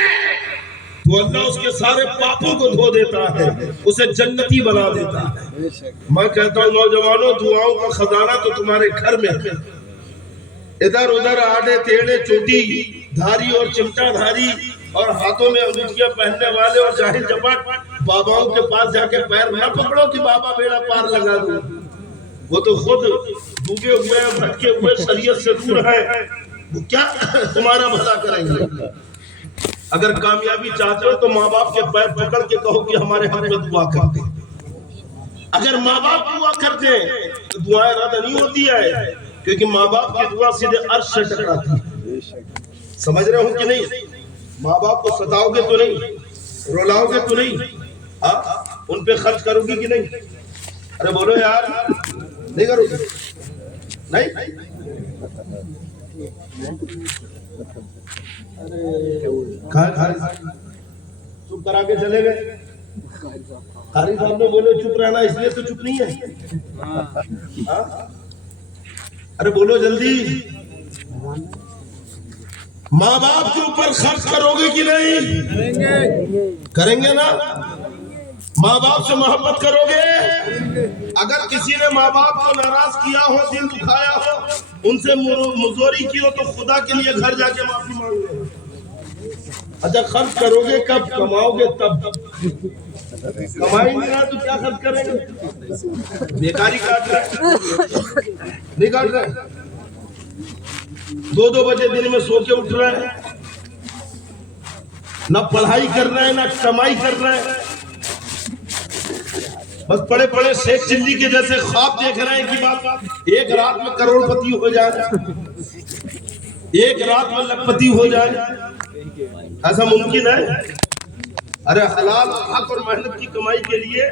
تو اللہ اس کے سارے پاپوں کو دھو دیتا ہے، اسے جنتی بنا دیتا ہے۔ میں کہتا ہوں نوجوانوں، دعاؤں کا خزانہ تو تمہارے گھر میں ہے۔ ادھر ادھر آڑے ٹیڑے چوٹی دھاری اور چمٹا دھاری اور ہاتھوں میں انگوٹھیاں پہننے والے اور جاہل چپٹ باباؤں کے پاس جا کے پیر نہ پکڑو کہ بابا بیڑا پار لگا دوں، وہ تو خود ڈوبے ہوئے بھٹکے ہوئے شریعت سے دور ہے، وہ کیا تمہارا بھلا کریں گے؟ اگر کامیابی چاہتے ہو تو ماں باپ کے پیر پکڑ کے کہو کہ ہمارے حق میں دعا کر دیں۔ اگر ماں باپ دعا کر دیں تو دعائیں رد نہیں ہوتی ہے، کیونکہ ماں باپ کی دعا سیدھے عرش سے ٹکراتی ہے۔ سمجھ رہے ہو کہ نہیں؟ ماں باپ کو ستاؤ گے تو نہیں، رولاؤ گے تو نہیں، ان پہ خرچ کرو گی کہ نہیں؟ ارے بولو یار، نہیں کرو گے؟ نہیں چپ کرا کے چلے گئے۔ قاری صاحب نے بولے چپ رہنا، اس لیے تو چپ نہیں ہے۔ ارے بولو جلدی۔ ماں باپ کے اوپر خرچ کرو گے کہ نہیں؟ کریں گے نا؟ ماں باپ سے محبت کرو گے؟ اگر کسی نے ماں باپ کو ناراض کیا ہو، دل دکھایا ہو، ان سے مزوری کی ہو، تو خدا کے لیے گھر جا کے معافی مانگ لو۔ اچھا خرچ کرو گے کب؟ کماؤ گے تب۔ کمائی نہیں رہا تو کیا خرچ کریں گے؟ بیکاری کاٹ رہے نہیں کاٹ رہے؟ 2 بجے دن میں سو کے اٹھ رہے ہیں، نہ پڑھائی کر رہے ہیں نہ کمائی کر رہے ہیں، بس پڑے پڑے شیخ چلی کے جیسے خواب دیکھ رہے ہیں کہ بات ایک رات میں کروڑ پتی ہو جائے، ایک رات میں لکھ پتی ہو جائے۔ ایسا ممکن ہے؟ ارے حلال حق اور محنت کی کمائی کے لیے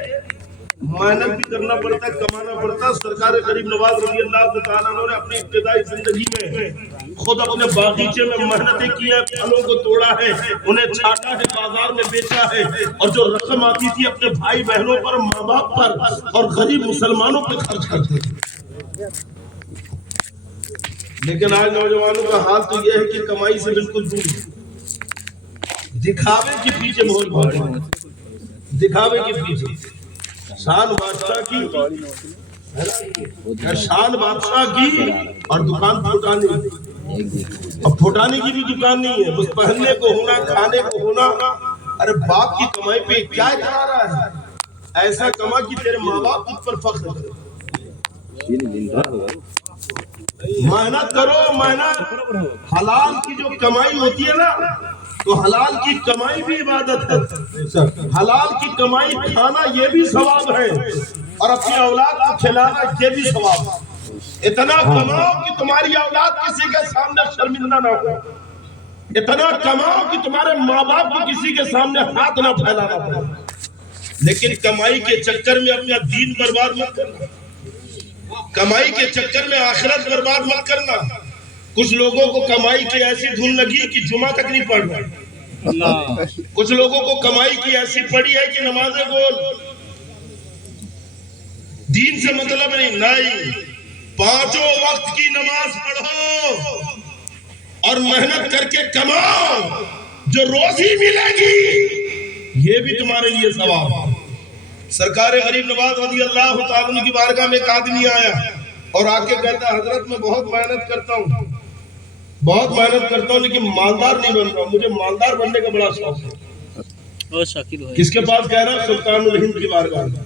محنت بھی کرنا پڑتا ہے، کمانا پڑتا ہے۔ سرکار غریب نواز رضی اللہ تعالیٰ عنہ نے اپنی ابتدائی زندگی میں خود اپنے باغیچے میں محنتیں کی ہیں، پھلوں کو توڑا ہے، انہیں چھاٹا ہے، بازار میں بیچا ہے، اور جو رقم آتی تھی اپنے بھائی بہنوں پر، ماں باپ پر اور غریب مسلمانوں پر خرچ کرتے تھے۔ لیکن آج نوجوانوں کا حال تو یہ ہے کہ کمائی سے بالکل دور، دکھاوے کے پیچھے بہت بھاگے، دکھاوے کے پیچھے۔ شان بادشاہ کی شان بادشاہ کی اور دکان پھوٹانے، اب پھوٹانے کی بھی دکان نہیں ہے، بس پہننے کو ہونا، کھانے کو ہونا۔ ارے باپ کی کمائی پہ کیا کھا رہا ہے؟ ایسا کما کہ تیرے ماں باپ تجھ پر فخر کرے۔ محنت کرو، محنت حلال کی جو کمائی ہوتی ہے نا، تو حلال کی کمائی بھی عبادت ہے، حلال کی کمائی کھانا یہ بھی ثواب ہے، اور اپنی اولاد کو کھلانا یہ بھی ثواب ہے۔ اتنا کماؤ کہ تمہاری اولاد کسی کے سامنے شرمندہ نہ ہو، اتنا کماؤ کہ تمہارے ماں باپ کو کسی کے سامنے ہاتھ نہ پھیلانا پڑے۔ لیکن کمائی کے چکر میں اپنا دین برباد مت کرنا، کمائی کے چکر میں آخرت برباد مت کرنا۔ کچھ لوگوں کو کمائی کی ایسی دھن لگی کہ جمعہ تک نہیں پڑھ رہا، کچھ لوگوں کو کمائی کی ایسی پڑی ہے کہ نمازیں بول، دین سے مطلب نہیں، 5 وقت کی نماز پڑھو اور محنت کر کے کماؤ، جو روزی ملے گی یہ بھی تمہارے لیے ثواب۔ سرکار غریب نواز رضی اللہ تعالیٰ عنہ کی بارگاہ میں ایک آدمی آیا اور آ کے کہتا، حضرت میں بہت محنت کرتا ہوں، بہت محنت کرتا ہوں، لیکن مالدار نہیں بن رہا، مجھے مالدار بننے کا بڑا شوق ہے۔ کس کے پاس کہہ رہا؟ سلطان الہند کی بارگاہ میں،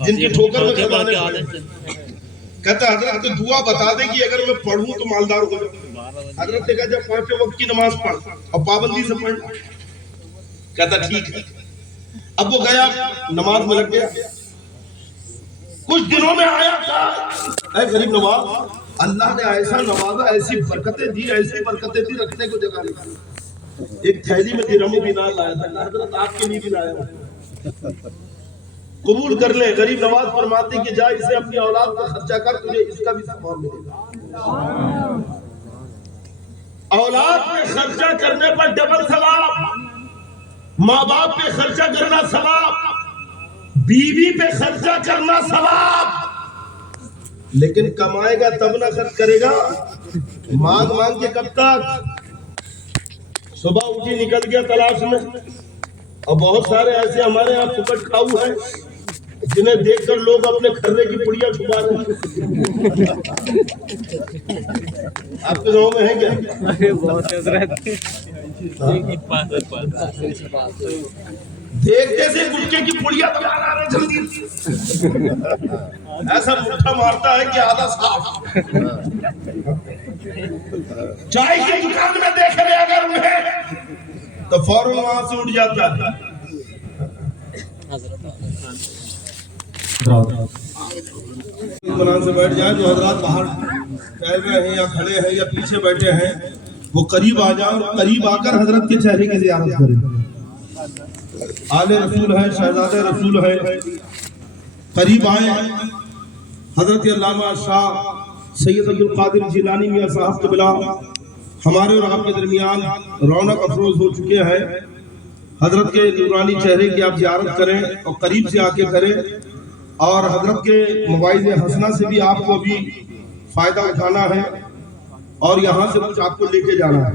جن کی ٹھوکر میں خزانے پڑے۔ کہتا حضرت تو دعا بتا دیں کہ اگر میں پڑھوں تو مالدار ہو جاؤں۔ حضرت نے کہا جب 5 وقت کی نماز پڑھ اور پابندی سے پڑھ۔ کہتا ٹھیک ہے۔ اب وہ گیا، نماز میں لگ گیا، کچھ دنوں میں آیا تھا، اے غریب نواز، اللہ نے ایسا نوازا، ایسی برکتیں دی، ایسی برکتیں دی، رکھنے کو جگہ نہیں۔ ایک تھیلی میں درہم و دینار لایا تھا، حضرت آپ کے لیے بھی لایا ہوں، قبول کر لیں۔ غریب نواز فرماتے کہ جا اسے اپنی اولاد کا خرچہ کر، تجھے اس کا بھی ثواب ملے گا۔ اولاد پہ خرچہ کرنے پر ڈبل ثواب، ماں باپ پہ خرچہ کرنا ثواب، بیوی پہ خرچہ کرنا ثواب، لیکن کمائے گا تب نہ خرچ کرے گا، مانگ مانگ کے کب تک؟ صبح اٹھی نکل گیا تلاش میں، اور بہت سارے ایسے ہمارے یہاں پکڑ کھاؤ ہیں جنہیں دیکھ کر لوگ اپنے کھرے کی پڑیاں چھپا رہے ہیں۔ آپ کے گاؤں میں ہے کیا؟ دیکھتے سے گٹکے کی پڑیاں تو آ رہے جلدی، ایسا مٹھا مارتا ہے کہ آدھا صاف۔ چائے کی دکان میں دیکھ لے اگر انہیں تو فوراً وہاں سے اٹھ جاتا ہے۔ سے بیٹھ جائیں، جو حضرات باہر ٹہل رہے ہیں یا کھڑے ہیں یا پیچھے بیٹھے ہیں وہ قریب آ جائیں، قریب آ کر حضرت کے چہرے کی زیارت کریں۔ آل رسول ہے، شہزادہ رسول ہے، قریب آئیں۔ حضرت علامہ شاہ سید عبد القادر جیلانی میاں صاحب قبلہ ہمارے اور آپ کے درمیان رونق افروز ہو چکے ہیں۔ حضرت کے نورانی چہرے کی آپ زیارت کریں اور قریب سے آ کے کریں، اور حضرت کے مواعظ حسنہ سے بھی آپ کو بھی فائدہ اٹھانا ہے، اور یہاں سے کچھ آپ کو لے کے جانا ہے۔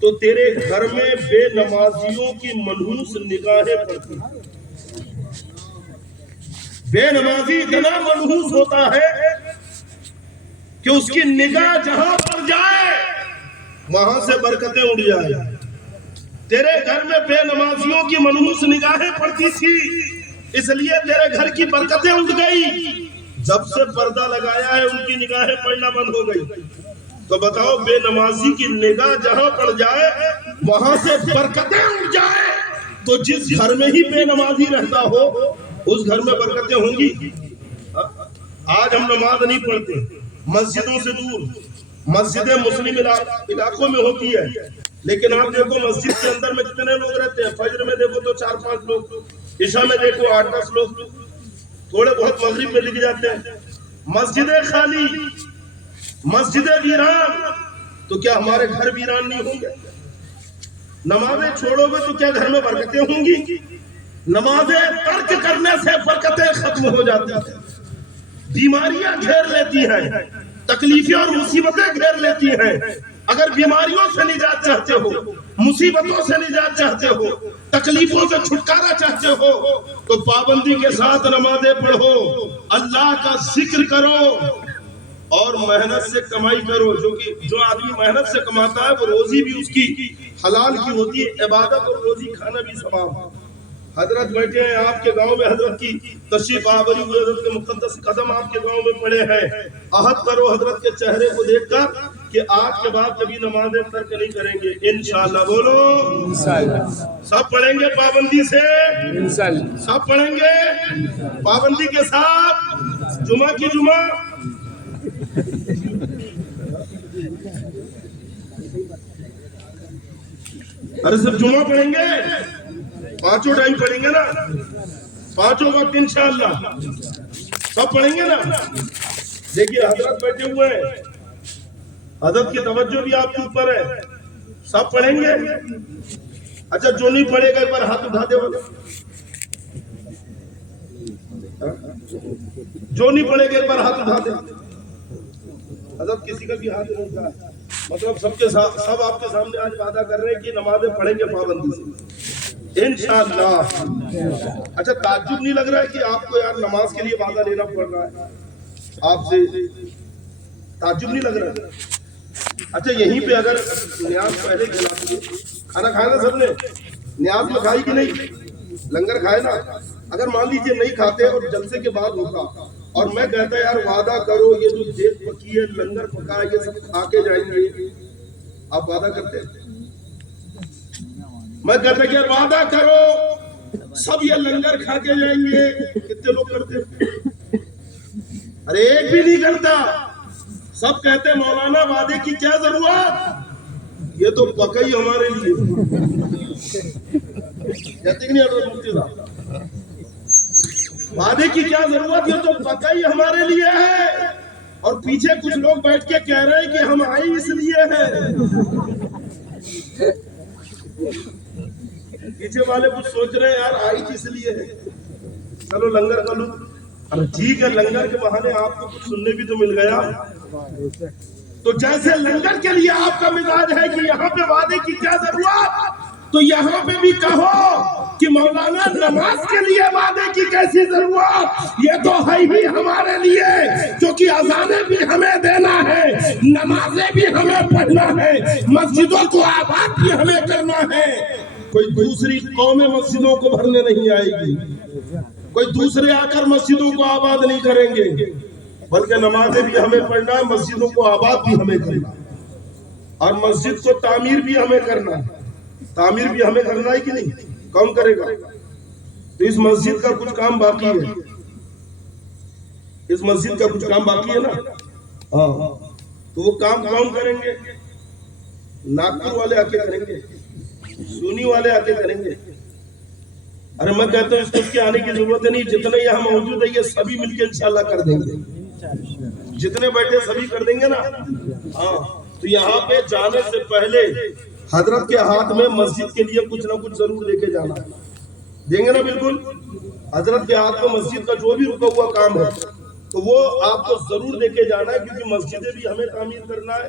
تو تیرے گھر میں بے نمازیوں کی منحوس نگاہیں پڑتی ہیں۔ بے نمازی اتنا منحوس ہوتا ہے کہ اس کی نگاہ جہاں پر جائے وہاں سے برکتیں اڑ جائیں۔ تیرے گھر میں بے نمازیوں کی منحوس نگاہیں پڑتی تھی، اس لیے تیرے گھر کی برکتیں اٹھ گئی۔ جب سے پردہ لگایا ہے ان کی نگاہیں پڑنا بند ہو گئی۔ تو بتاؤ، بے نمازی کی نگاہ جہاں پڑ جائے وہاں سے برکتیں اٹھ جائے، تو جس گھر میں ہی بے نمازی رہتا ہو اس گھر میں برکتیں ہوں گی۔ آج ہم نماز نہیں پڑھتے، مسجدوں سے دور، مسجدیں مسلم علاقوں میں ہوتی ہے، لیکن آپ دیکھو مسجد کے اندر میں کتنے لوگ رہتے ہیں۔ فجر میں دیکھو تو 4-5 لوگ، عشاء میں دیکھو 8-10 لوگ، تھوڑے بہت مغرب میں لکھ جاتے ہیں۔ مسجدیں خالی، مسجدیں ویران، تو کیا ہمارے گھر ویران نہیں ہوں گے؟ نمازیں چھوڑو گے تو کیا گھر میں برکتیں ہوں گی؟ نمازیں ترک کرنے سے برکتیں ختم ہو جاتی ہیں، بیماریاں گھیر لیتی ہیں، تکلیفیں اور مصیبتیں گھیر لیتی ہیں۔ اگر بیماریوں سے نجات چاہتے ہو، مصیبتوں سے نجات چاہتے ہو، تکلیفوں سے چھٹکارا چاہتے ہو، تو پابندی کے ساتھ نمازیں پڑھو، اللہ کا ذکر کرو اور محنت سے کمائی کرو۔ جو آدمی محنت سے کماتا ہے وہ روزی بھی اس کی حلال کی ہوتی ہے، عبادت اور روزی کھانا بھی ثواب۔ حضرت بیٹھے ہیں آپ کے گاؤں میں، حضرت کی تشریف آوری ہوئی، حضرت کے مقدس قدم آپ کے گاؤں میں پڑے ہیں۔ عہد کرو حضرت کے چہرے کو دیکھ کر کہ آج کے بعد کبھی نمازیں ترک نہیں کریں گے انشاءاللہ۔ بولو سب پڑھیں گے پابندی سے، سب پڑھیں گے پابندی کے ساتھ، جمعہ کی جمعہ۔ ارے سب جمعہ پڑھیں گے، 5 ٹائم پڑھیں گے نا، 5 وقت انشاءاللہ سب پڑھیں گے نا۔ دیکھیے حضرت بیٹھے ہوئے ہیں، حضرت کی توجہ بھی آپ کے اوپر ہے، سب پڑھیں گے۔ اچھا جو نہیں پڑھے گا ایک بار ہاتھ اٹھا دے، جو نہیں پڑھے گا ایک بار ہاتھ اٹھا دے۔ حضرت کسی کا بھی ہاتھ نہیں اٹھا، مطلب سب آپ کے سامنے آج وعدہ کر رہے ہیں کہ نمازیں پڑھیں گے پابندی سے انشاءاللہ۔ اچھا تعجب نہیں لگ رہا ہے کہ آپ کو یار نماز کے لیے وعدہ لینا پڑ رہا ہے آپ سے؟ تعجب نہیں لگ رہا ہے؟ اچھا یہیں پہ اگر نیاز پہلے کھلاتے، کھانا کھانا سب نے، نیاز میں کھائی کہ نہیں؟ لنگر کھائے نا؟ اگر مان لیجئے نہیں کھاتے اور جلسے کے بعد ہوتا اور میں کہتا یار وعدہ کرو یہ جو دیگ پکی ہے، لنگر پکا ہے، یہ سب کھا کے جائیں گے، آپ وعدہ کرتے؟ میں کہتا کہ یار وعدہ کرو سب یہ لنگر کھا کے جائیں گے، کتنے لوگ کرتے؟ ارے ایک بھی نہیں کرتا، سب کہتے مولانا وعدے کی کیا ضرورت، یہ تو پکا ہی ہمارے لیے، کہتے کہ نہیں حضرت مفتی صاحب؟ وعدے کی کیا ضرورت، یہ تو پکا ہی ہمارے لیے ہے۔ اور پیچھے کچھ لوگ بیٹھ کے کہہ رہے ہیں کہ ہم آئے اس لیے ہیں، پیچھے والے کچھ سوچ رہے ہیں یار آئی کس لیے ہے، چلو لنگر کا لو۔ ارے ٹھیک ہے، لنگر کے بہانے آپ کو کچھ سننے بھی تو مل گیا۔ تو جیسے لنگر کے لیے آپ کا مزاج ہے کہ یہاں پہ وعدے کی کیا ضرورت، تو یہاں پہ بھی کہو کہ مولانا نماز کے لیے وعدے کی کیسی ضرورت، یہ تو ہے ہی ہمارے لیے، کیونکہ اذانیں بھی ہمیں دینا ہے، نمازیں بھی ہمیں پڑھنا ہے، مسجدوں کو آباد بھی ہمیں کرنا ہے۔ کوئی دوسری قومیں مسجدوں کو بھرنے نہیں آئے گی، کوئی دوسرے آ کر مسجدوں کو آباد نہیں کریں گے، بلکہ نمازیں بھی ہمیں پڑھنا ہے، مسجدوں کو آباد بھی ہمیں کرنا، اور مسجد کو تعمیر بھی ہمیں کرنا ہے۔ تعمیر بھی ہمیں کرنا ہے کہ نہیں؟ کون کرے گا؟ تو اس مسجد کا کچھ کام باقی ہے، اس مسجد کا کچھ کام باقی ہے نا؟ ہاں، تو وہ کام کون کریں گے؟ ناگپور والے آ کے کریں گے، سونی والے آ کے کریں گے۔ ارے میں کہتا ہوں اس کو اس کے آنے کی ضرورت نہیں، جتنے یہاں موجود ہے یہ سبھی مل کے انشاءاللہ کر دیں گے، جتنے بیٹھے سبھی کر دیں گے نا۔ ہاں، تو یہاں پہ جانے سے پہلے حضرت کے ہاتھ میں مسجد کے لیے کچھ نہ کچھ ضرور لے کے جانا، دیں گے نا؟ بالکل، حضرت کے ہاتھ میں مسجد کا جو بھی رکا ہوا کام ہے تو وہ آپ کو ضرور لے کے جانا ہے، کیونکہ مسجدیں بھی ہمیں تعمیر کرنا ہے،